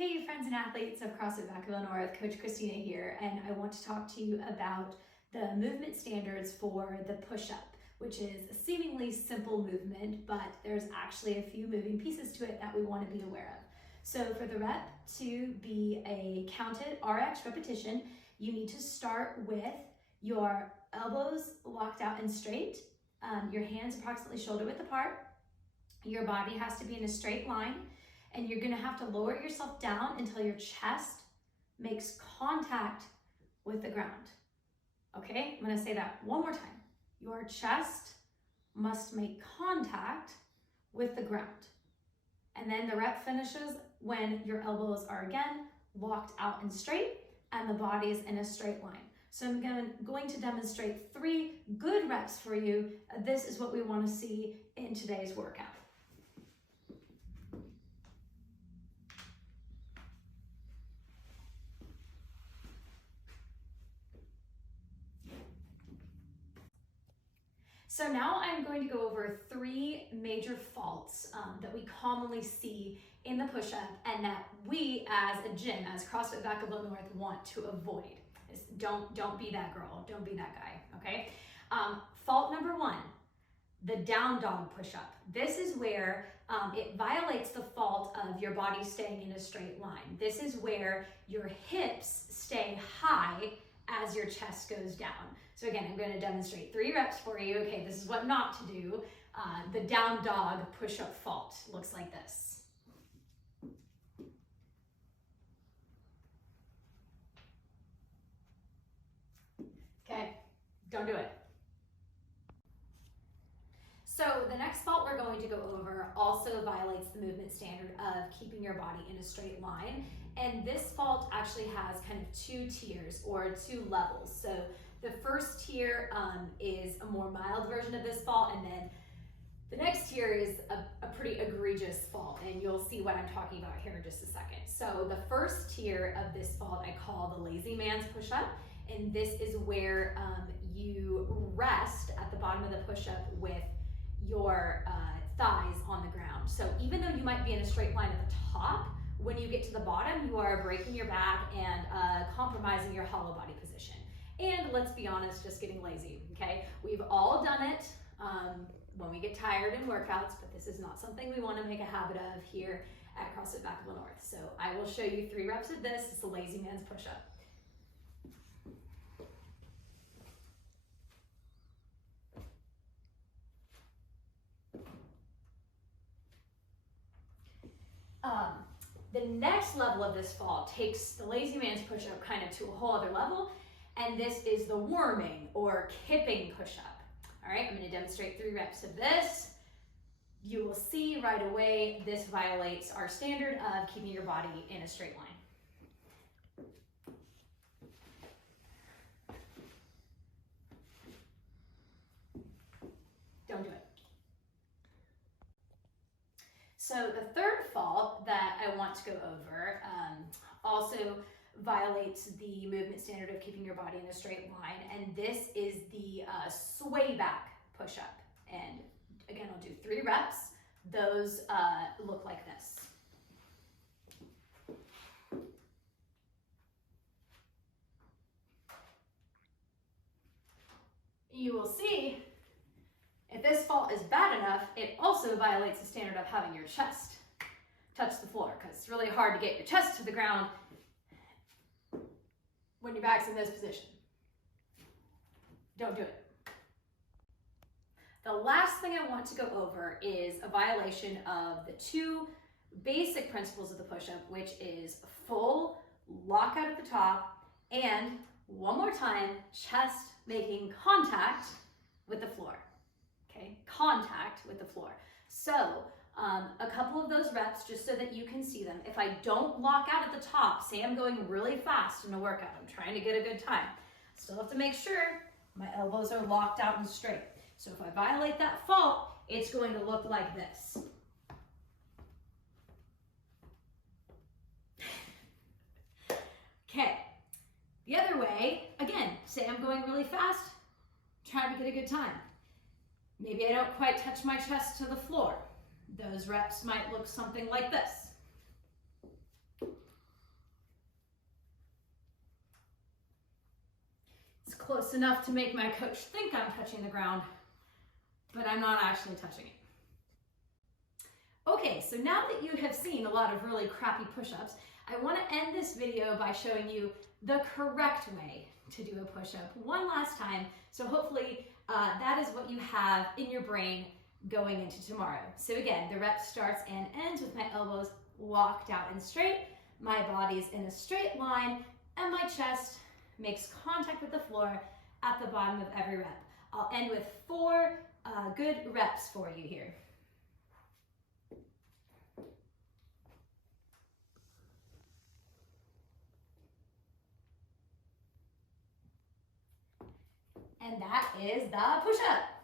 Hey friends and athletes of CrossFit Vacaville North, Coach Christina here, and I want to talk to you about the movement standards for the push-up, which is a seemingly simple movement, but there's actually a few moving pieces to it that we want to be aware of. So for the rep to be a counted RX repetition, you need to start with your elbows locked out and straight, your hands approximately shoulder width apart, your body has to be in a straight line, and you're gonna have to lower yourself down until your chest makes contact with the ground. Okay, I'm gonna say that one more time. Your chest must make contact with the ground. And then the rep finishes when your elbows are again locked out and straight and the body is in a straight line. So I'm going to demonstrate 3 good reps for you. This is what we wanna see in today's workout. So now I'm going to go over 3 major faults that we commonly see in the push-up and that we as a gym, as CrossFit Vacaville North, want to avoid. Don't be that girl, don't be that guy, okay? Fault number 1, the down dog push-up. This is where it violates the fault of your body staying in a straight line. This is where your hips stay high as your chest goes down. So again, I'm going to demonstrate 3 reps for you. Okay, this is what not to do. The down dog push-up fault looks like this. Okay, don't do it. So the next fault we're going to go over also violates the movement standard of keeping your body in a straight line. And this fault actually has kind of 2 tiers or 2 levels. So the first tier is a more mild version of this fault, and then the next tier is a pretty egregious fault, and you'll see what I'm talking about here in just a second. So the first tier of this fault I call the lazy man's push-up, and this is where you rest at the bottom of the push-up with your thighs on the ground. So even though you might be in a straight line at the top, when you get to the bottom, you are breaking your back and compromising your hollow body position. And let's be honest, just getting lazy, okay? We've all done it when we get tired in workouts, but this is not something we want to make a habit of here at CrossFit Vacaville North. So I will show you 3 reps of this. It's the lazy man's push-up. The next level of this fault takes the lazy man's push-up kind of to a whole other level, and this is the worming or kipping push-up. All right, I'm going to demonstrate 3 reps of this. You will see right away this violates our standard of keeping your body in a straight line. Don't do it. So the third fault that I want to go over also violates the movement standard of keeping your body in a straight line, and this is the sway back push-up. And again, I'll do 3 reps. Those look like this. You will see if this fault is bad enough, it also violates the standard of having your chest touch the floor, because it's really hard to get your chest to the ground when your back's in this position. Don't do it. The last thing I want to go over is a violation of the 2 basic principles of the push-up, which is full lockout at the top and, one more time, chest making contact with the floor. Okay, contact with the floor. So a couple of those reps, just so that you can see them. If I don't lock out at the top, say I'm going really fast in a workout, I'm trying to get a good time, still have to make sure my elbows are locked out and straight. So if I violate that fault, it's going to look like this. Okay, the other way, again, say I'm going really fast, trying to get a good time. Maybe I don't quite touch my chest to the floor. Those reps might look something like this. close enough to make my coach think I'm touching the ground, but I'm not actually touching it. Okay, so now that you have seen a lot of really crappy push-ups, I want to end this video by showing you the correct way to do a push-up one last time. So hopefully that is what you have in your brain going into tomorrow. So again, the rep starts and ends with my elbows locked out and straight, my body's in a straight line, and my chest makes contact with the floor at the bottom of every rep. I'll end with 4 good reps for you here. And that is the push-up.